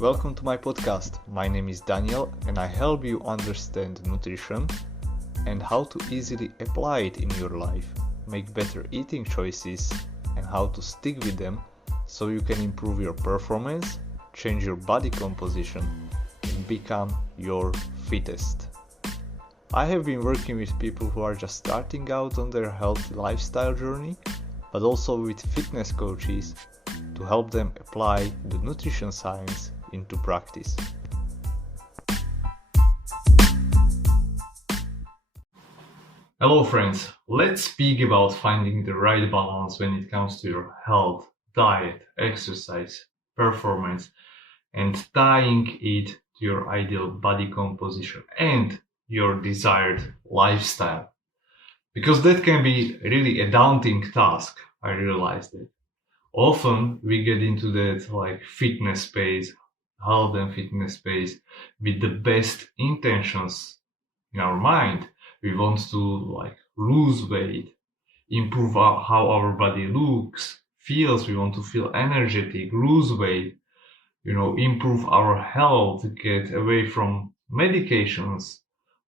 Welcome to my podcast. My name is Daniel and I help you understand nutrition and how to easily apply it in your life, make better eating choices and how to stick with them so you can improve your performance, change your body composition and become your fittest. I have been working with people who are just starting out on their healthy lifestyle journey, but also with fitness coaches to help them apply the nutrition science into practice. Hello friends, let's speak about finding the right balance when it comes to your health, diet, exercise, performance, and tying it to your ideal body composition and your desired lifestyle. Because that can be really a daunting task, I realized it. Often we get into that fitness space, health and fitness space with the best intentions in our mind. We want to lose weight, improve how our body looks, feels. We want to feel energetic, lose weight, improve our health, get away from medications.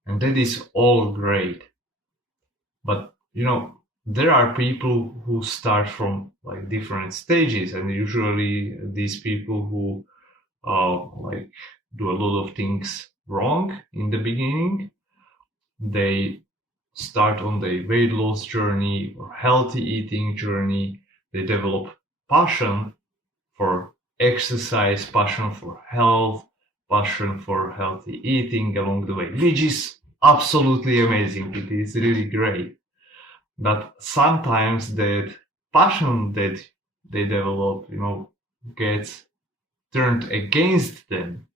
And that is all great. But, there are people who start from different stages, and usually these people who do a lot of things wrong in the beginning, they start on the weight loss journey or healthy eating journey. They develop passion for exercise, passion for health, passion for healthy eating along the way, which is absolutely amazing. It is really great. But sometimes that passion that they develop, gets turned against them,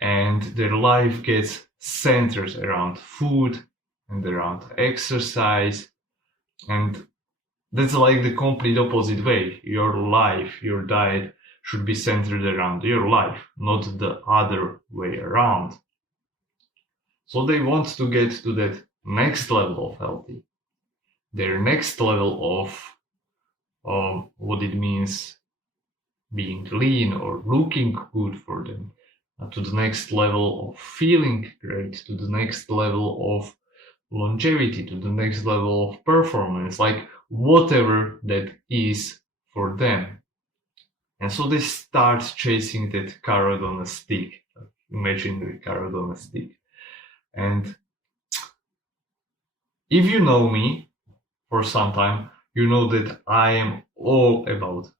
and their life gets centered around food and around exercise, and that's the complete opposite way. Your life, your diet should be centered around your life, not the other way around. So they want to get to that next level of healthy, their next level of what it means being lean or looking good for them, to the next level of feeling great, to the next level of longevity, to the next level of performance, whatever that is for them. And so they start chasing that carrot on a stick, imaginary carrot on a stick. And if you know me for some time, you know that I am all about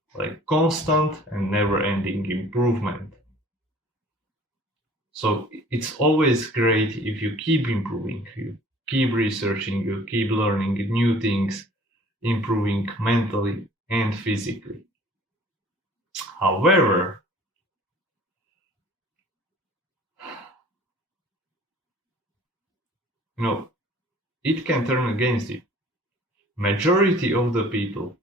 constant and never-ending improvement. So it's always great if you keep improving, you keep researching, you keep learning new things, improving mentally and physically. However, it can turn against you. Majority of the people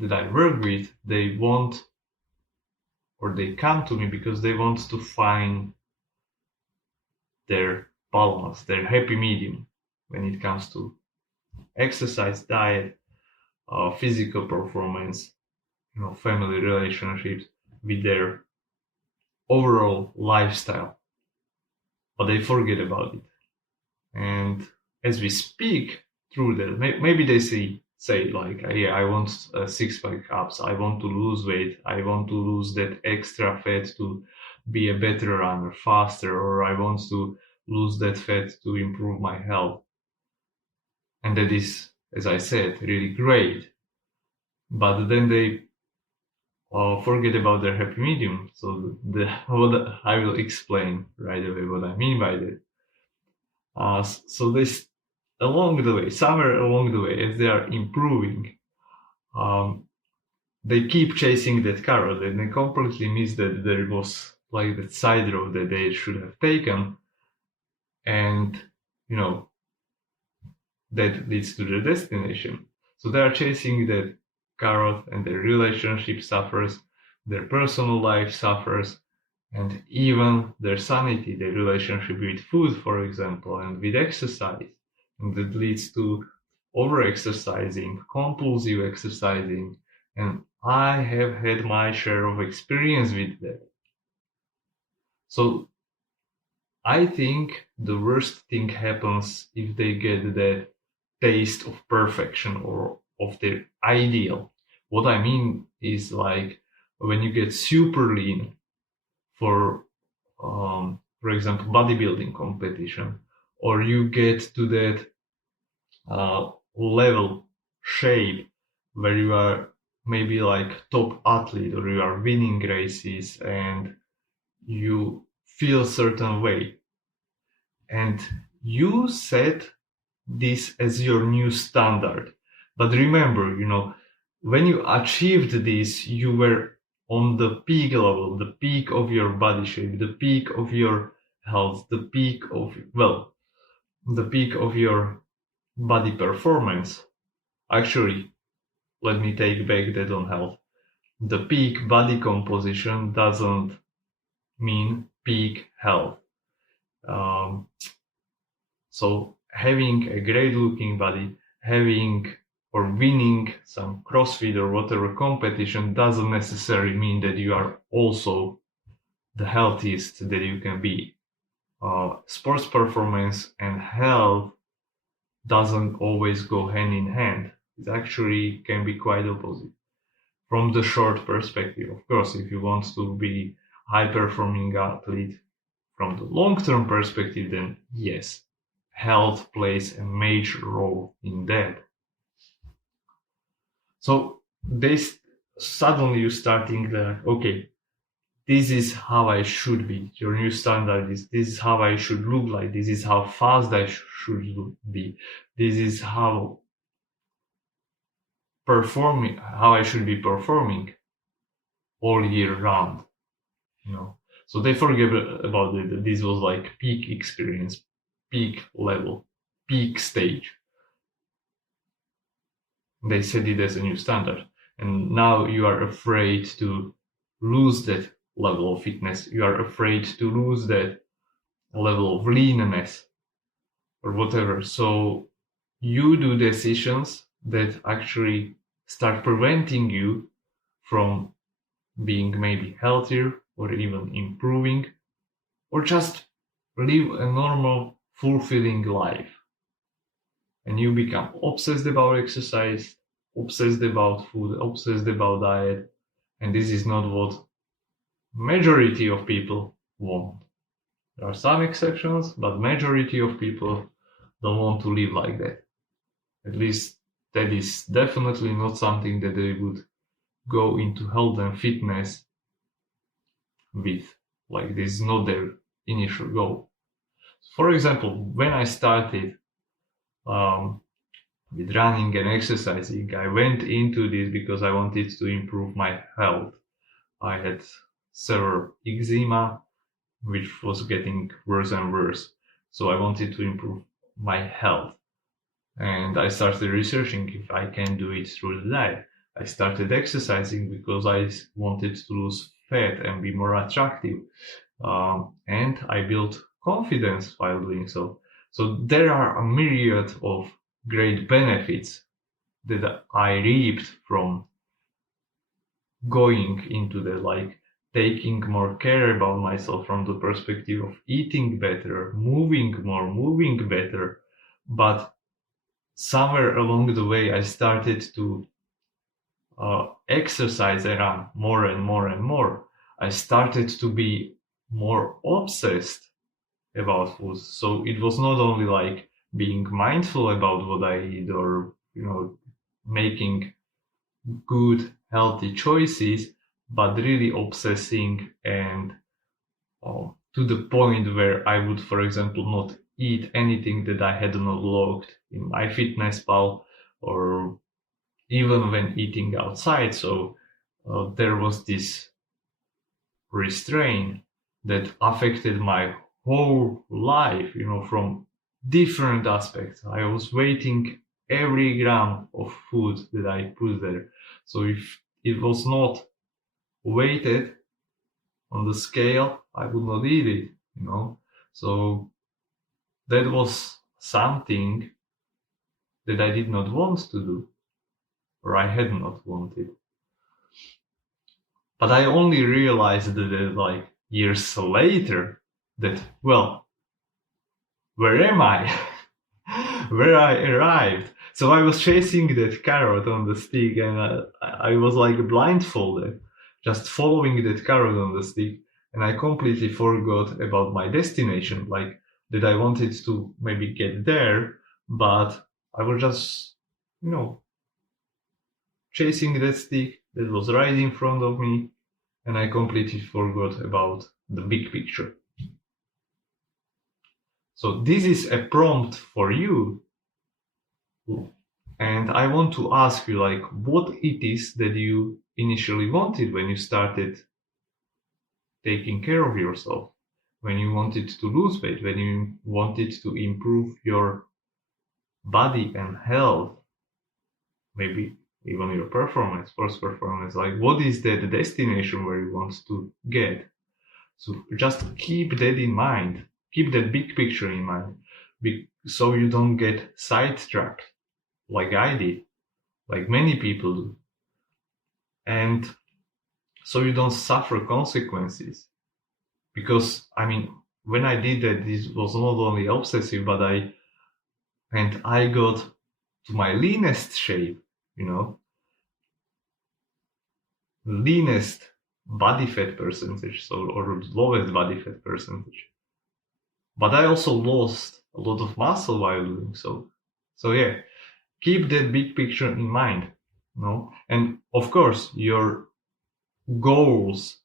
that I work with, they come to me because they want to find their balance, their happy medium when it comes to exercise, diet, physical performance, family relationships, with their overall lifestyle. But they forget about it. And as we speak through that, maybe they say yeah, I want a six-pack abs, I want to lose weight, I want to lose that extra fat to be a better runner, faster, or I want to lose that fat to improve my health. And that is, as I said, really great. But then they forget about their happy medium. So what I will explain right away what I mean by that. So this along the way, somewhere along the way, as they are improving, they keep chasing that carrot, and they completely miss that there was that side road that they should have taken, and that leads to their destination. So they are chasing that carrot, and their relationship suffers, their personal life suffers, and even their sanity, their relationship with food, for example, and with exercise. And that leads to over-exercising, compulsive exercising, and I have had my share of experience with that. So I think the worst thing happens if they get that taste of perfection or of their ideal. What I mean is like when you get super lean for example, bodybuilding competition, or you get to that level shape where you are maybe like top athlete or you are winning races and you feel certain way and you set this as your new standard. But remember, when you achieved this, you were on the peak level, the peak of your body shape, the peak of your health, the peak of, well, the peak of your body performance. Actually, let me take back that on health. The peak body composition doesn't mean peak health. Um, So having a great looking body, having or winning some CrossFit or whatever competition doesn't necessarily mean that you are also the healthiest that you can be. Sports performance and health doesn't always go hand in hand. It actually can be quite opposite. From the short perspective, of course, if you want to be high performing athlete, from the long term perspective, then yes, health plays a major role in that. So this suddenly you start thinking that okay, this is how I should be. Your new standard is this is how I should look like. This is how fast I should be. This is how I should be performing all year round. So they forget about it. This was like peak experience, peak level, peak stage. They set it as a new standard, and now you are afraid to lose that level of fitness. You are afraid to lose that level of leanness or whatever. So you do decisions that actually start preventing you from being maybe healthier or even improving or just live a normal fulfilling life. And you become obsessed about exercise, obsessed about food, obsessed about diet, and this is not what majority of people want. There are some exceptions, but majority of people don't want to live like that. At least that is definitely not something that they would go into health and fitness with. Like this is not their initial goal. For example, when I started with running and exercising, I went into this because I wanted to improve my health. I had severe eczema, which was getting worse and worse. So I wanted to improve my health. And I started researching if I can do it through the diet. I started exercising because I wanted to lose fat and be more attractive. And I built confidence while doing so. So there are a myriad of great benefits that I reaped from going into the like taking more care about myself from the perspective of eating better, moving more, moving better. But somewhere along the way, I started to exercise around more and more and more. I started to be more obsessed about food. So it was not only like being mindful about what I eat or, making good, healthy choices, but really obsessing and to the point where I would, for example, not eat anything that I had not logged in my fitness pal or even when eating outside. So there was this restraint that affected my whole life, from different aspects. I was weighting every gram of food that I put there. So if it was not weighted on the scale, I would not eat it. So that was something that I did not want to do, or I had not wanted. But I only realized that like years later that, well, where am I? Where I arrived. So I was chasing that carrot on the stick, and I was like blindfolded, just following that carrot on the stick, and I completely forgot about my destination, like that I wanted to maybe get there, but I was just, you know, chasing that stick that was right in front of me, and I completely forgot about the big picture. So this is a prompt for you. And I want to ask you, like, what it is that you initially wanted when you started taking care of yourself, when you wanted to lose weight, when you wanted to improve your body and health, maybe even your performance, sports performance. Like, what is that destination where you want to get? So just keep that in mind. Keep that big picture in mind, so you don't get sidetracked like I did, like many people do. And so you don't suffer consequences. Because, I mean, when I did that, this was not only obsessive, but I got to my leanest shape, leanest body fat percentage, or lowest body fat percentage. But I also lost a lot of muscle while doing so. So yeah, keep that big picture in mind, And of course, your goals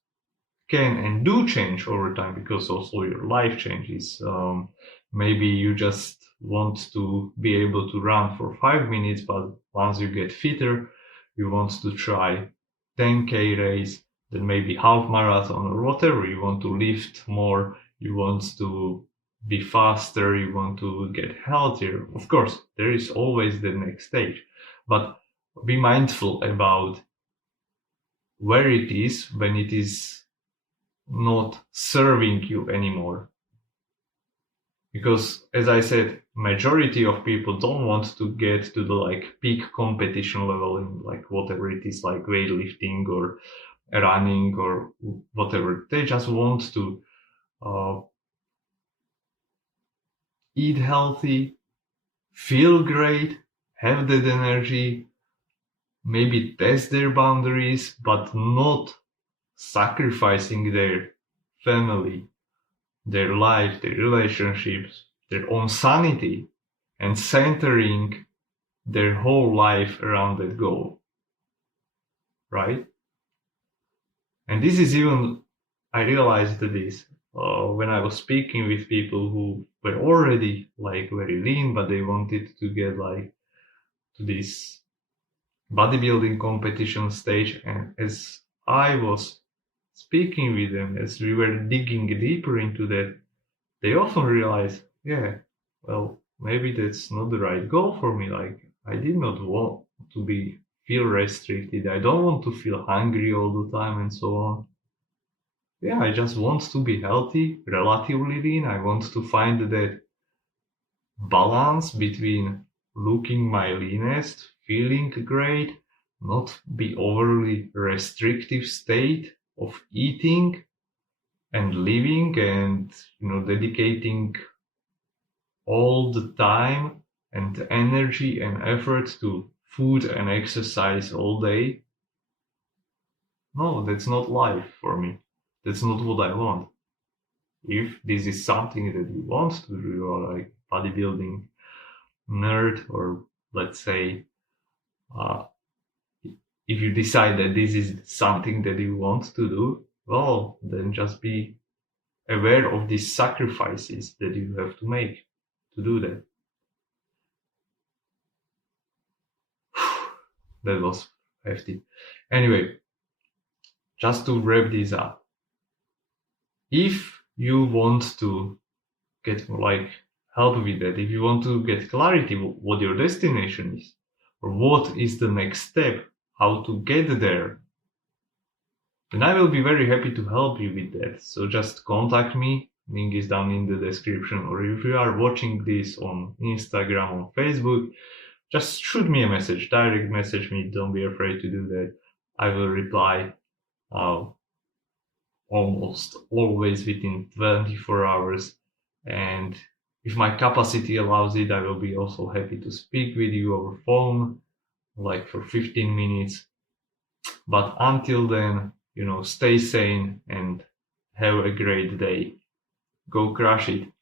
can and do change over time, because also your life changes. Maybe you just want to be able to run for 5 minutes, but once you get fitter, you want to try 10K race, then maybe half marathon or whatever. You want to lift more, you want to be faster, you want to get healthier. Of course, there is always the next stage, but be mindful about where it is when it is not serving you anymore. Because, as I said, majority of people don't want to get to the peak competition level in whatever it is, like weightlifting or running or whatever. They just want to eat healthy, feel great, have that energy, maybe test their boundaries, but not sacrificing their family, their life, their relationships, their own sanity, and centering their whole life around that goal. Right? And this is even, I realized this when I was speaking with people who were already very lean, but they wanted to get to this bodybuilding competition stage. And as I was speaking with them, as we were digging deeper into that, they often realize, yeah, well, maybe that's not the right goal for me. I did not want to feel restricted. I don't want to feel hungry all the time and so on. Yeah, I just want to be healthy, relatively lean. I want to find that balance between looking my leanest, feeling great, not be overly restrictive state of eating and living, and dedicating all the time and energy and effort to food and exercise all day. No, that's not life for me. That's not what I want. If this is something that you want to do, you're like bodybuilding nerd, or let's say, if you decide that this is something that you want to do, well, then just be aware of these sacrifices that you have to make to do that. That was hefty. Anyway, just to wrap this up, if you want to get help with that, if you want to get clarity what your destination is, or what is the next step, how to get there, then I will be very happy to help you with that. So just contact me. Link is down in the description. Or if you are watching this on Instagram or Facebook, just shoot me a message, direct message me. Don't be afraid to do that. I will reply almost always within 24 hours. And if my capacity allows it, I will be also happy to speak with you over phone, like for 15 minutes. But until then, stay sane and have a great day. Go crush it.